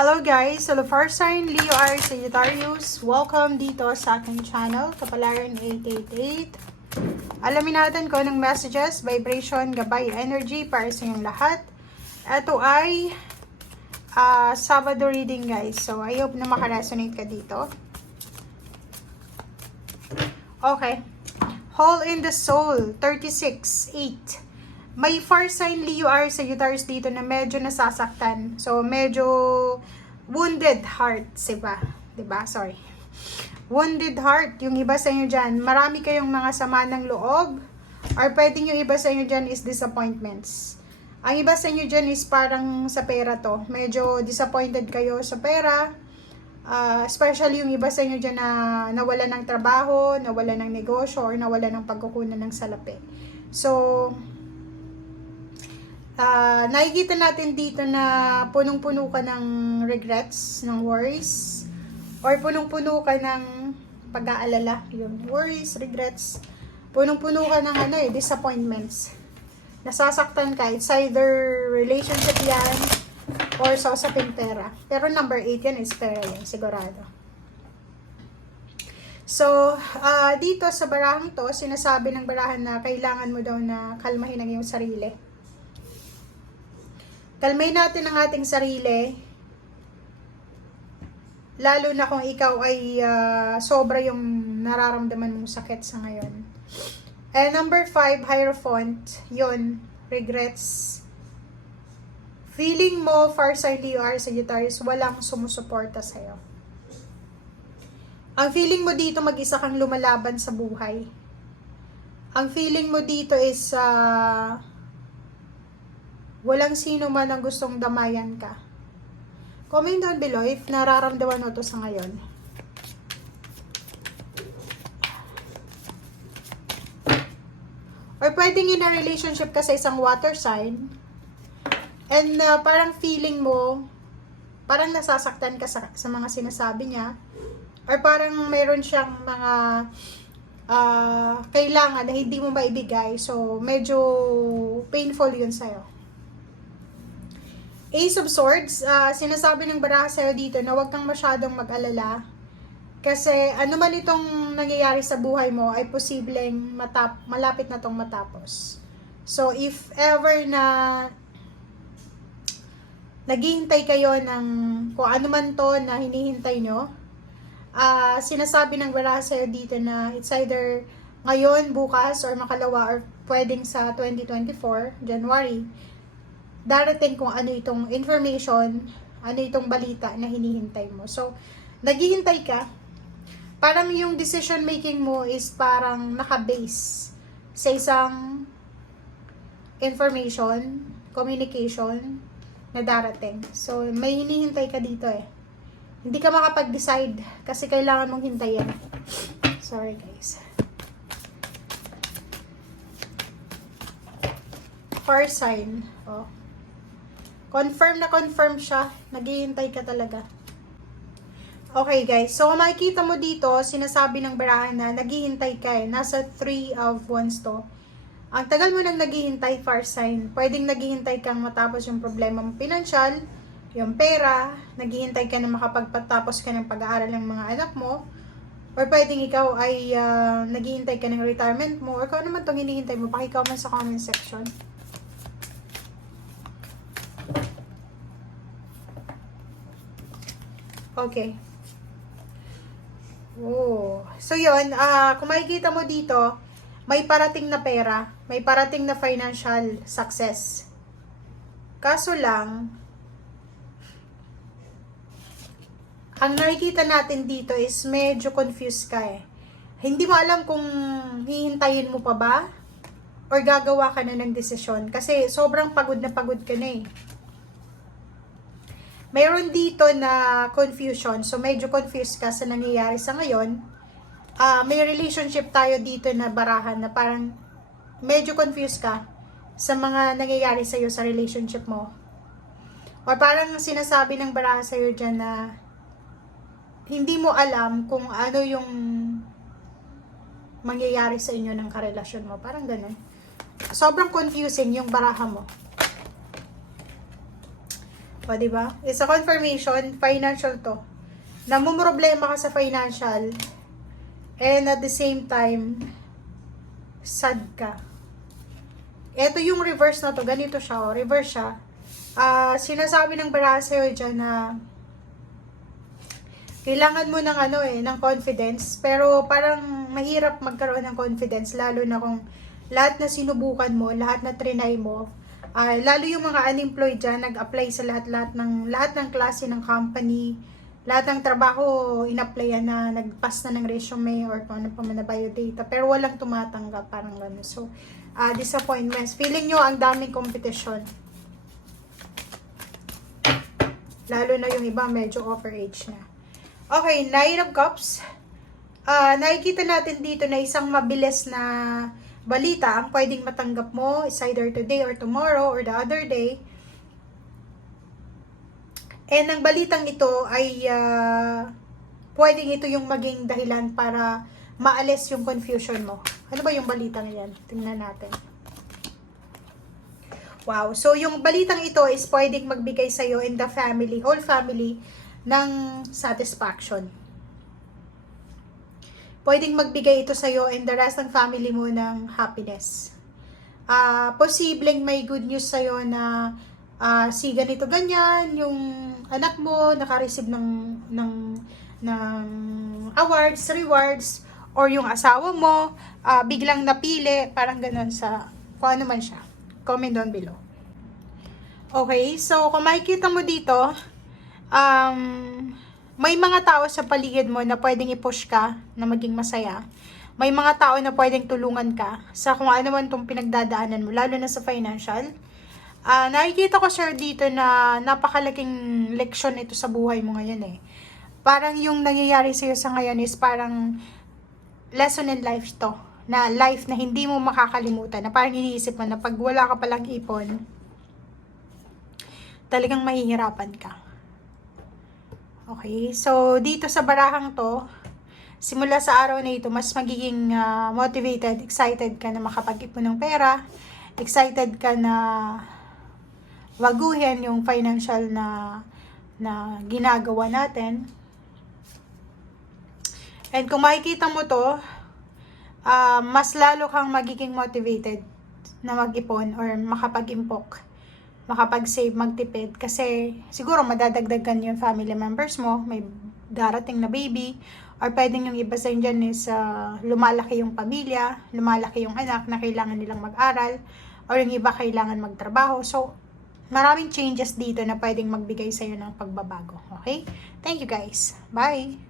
Hello guys! So, fire sign, Leo, Aries, Sagittarius. Welcome dito sa aking channel, Kapalaran 888. Alamin natin kung anong messages, vibration, gabay, energy para sa inyong lahat. Ito ay Sabado reading guys. So, I hope na makaresonate ka dito. Okay. Hole in the Soul, 36:8. May fire sign Leo, Aries, Sagittarius dito na medyo nasasaktan. So, medyo wounded heart, diba? Sorry. Wounded heart, yung iba sa inyo dyan. Marami kayong mga sama ng loob. Or pwedeng yung iba sa inyo dyan is disappointments. Ang iba sa inyo dyan is parang sa pera to. Medyo disappointed kayo sa pera. Especially yung iba sa inyo dyan na nawala ng trabaho, nawala ng negosyo, or nawala ng pagkukunan ng salapi. So, nakikita natin dito na punong-puno ka ng regrets, ng worries, or punong-puno ka ng pag-aalala, yung worries, regrets, punong-puno ka ng disappointments. Nasasaktan ka, it's either relationship yan, or sa usaping pera. Pero number 8 yan is pera yan, sigurado. So, dito sa barahang to, sinasabi ng barahan na kailangan mo daw na kalmahin ang iyong sarili. Kalmahin natin ang ating sarili, lalo na kung ikaw ay sobra yung nararamdaman mong sakit sa ngayon. And number 5, Hierophant, yun, regrets. Feeling mo, fire sign Leo, Aries, Sagittarius, walang sumusuporta sa'yo. Ang feeling mo dito, mag-isa kang lumalaban sa buhay. Ang feeling mo dito is walang sino man ang gustong damayan ka. Comment down below if nararamdaman mo to sa ngayon. Or pwedeng in a relationship ka sa isang water sign. And parang feeling mo, parang nasasaktan ka sa mga sinasabi niya. Or parang mayroon siyang mga kailangan na hindi mo maibigay. So, medyo painful yun sa'yo. Ace of Swords, sinasabi ng baraha sa'yo dito na huwag kang masyadong mag-alala. Kasi ano man itong nangyayari sa buhay mo ay posibleng malapit na tong matapos. So if ever na naghihintay kayo ng kung ano man to na hinihintay nyo, sinasabi ng baraha sa'yo dito na it's either ngayon, bukas, or makalawa, or pwedeng sa 2024, January, darating kung ano itong information, ano itong balita na hinihintay mo. So, naghihintay ka, parang yung decision making mo is parang naka-base sa isang information, communication na darating. So, may hinihintay ka dito eh. Hindi ka makapag-decide kasi kailangan mong hintayin. Sorry guys. Fire sign. Oh. Confirm na confirm siya. Naghihintay ka talaga. Okay guys. So, makikita mo dito, sinasabi ng barahan na naghihintay ka eh. Nasa 3 of Wands to. Ang tagal mo nang naghihintay, fire sign. Pwedeng naghihintay kang matapos yung problema mo pinansyal, yung pera, naghihintay ka na makapagpatapos ka ng pag-aaral ng mga anak mo, or pwedeng ikaw ay naghihintay ka ng retirement mo, or kung ano man itong hinihintay mo, pakicomment sa comment section. Okay. Oh. So, yun. Kung makikita mo dito, may parating na pera. May parating na financial success. Kaso lang, ang nakikita natin dito is medyo confused ka eh. Hindi mo alam kung hihintayin mo pa ba or gagawa ka na ng desisyon. Kasi sobrang pagod na pagod ka na eh. Mayroon dito na confusion. So, medyo confused ka sa nangyayari sa ngayon. May relationship tayo dito na barahan na parang medyo confused ka sa mga nangyayari sa'yo sa relationship mo. Or parang sinasabi ng baraha sa'yo dyan na hindi mo alam kung ano yung mangyayari sa inyo ng karelasyon mo. Parang ganun. Sobrang confusing yung baraha mo. O, diba? It's a confirmation, financial to. Namumroblema ka sa financial, and at the same time, sad ka. Ito yung reverse na to, ganito siya, o, reverse siya. Sinasabi ng baraha sa'yo dyan na kailangan mo ng ng confidence, pero parang mahirap magkaroon ng confidence, lalo na kung lahat na sinubukan mo, lahat na trinay mo, lalo yung mga unemployed dyan, nag-apply sa lahat ng klase ng company, lahat ng trabaho, in-applyan na, nag-pass na ng resume, or kung ano pa man na biodata, pero walang tumatanggap, parang gano'n. So, disappointments. Feeling nyo ang daming competition. Lalo na yung iba, medyo overage na. Okay, Nine of Cups. Nakikita natin dito na isang mabilis na balita ang pwedeng matanggap mo. It's either today or tomorrow or the other day. And ang balitang ito ay pwedeng ito yung maging dahilan para maalis yung confusion mo. Ano ba yung balitang yan? Tingnan natin. Wow. So, yung balitang ito is pwedeng magbigay sa'yo in the family, whole family, ng satisfaction. Pwedeng magbigay ito sa'yo and the rest ng family mo ng happiness. Posibleng may good news sa'yo na si ganito ganyan, yung anak mo naka-receive ng awards, rewards, or yung asawa mo biglang napili, parang ganun sa kung ano man siya. Comment down below. Okay, so kung makikita mo dito, may mga tao sa paligid mo na pwedeng i-push ka na maging masaya. May mga tao na pwedeng tulungan ka sa kung ano man itong pinagdadaanan mo, lalo na sa financial. Nakikita ko, sir, dito na napakalaking leksyon ito sa buhay mo ngayon eh. Parang yung nangyayari sa'yo sa ngayon is parang lesson in life to. Na life na hindi mo makakalimutan. Na parang iniisip mo na pag wala ka palang ipon, talagang mahihirapan ka. Okay, so dito sa barahang to, simula sa araw na ito, mas magiging motivated, excited ka na makapag-ipon ng pera, excited ka na waguhin yung financial na ginagawa natin. And kung makikita mo to, mas lalo kang magiging motivated na mag-ipon or makapag-impok, makapag-save, magtipid, kasi siguro madadagdagan yung family members mo, may darating na baby, or pwedeng yung iba sa dyan is lumalaki yung pamilya, lumalaki yung anak na kailangan nilang mag-aral, or yung iba kailangan magtrabaho. So, maraming changes dito na pwedeng magbigay sa'yo ng pagbabago. Okay? Thank you guys. Bye!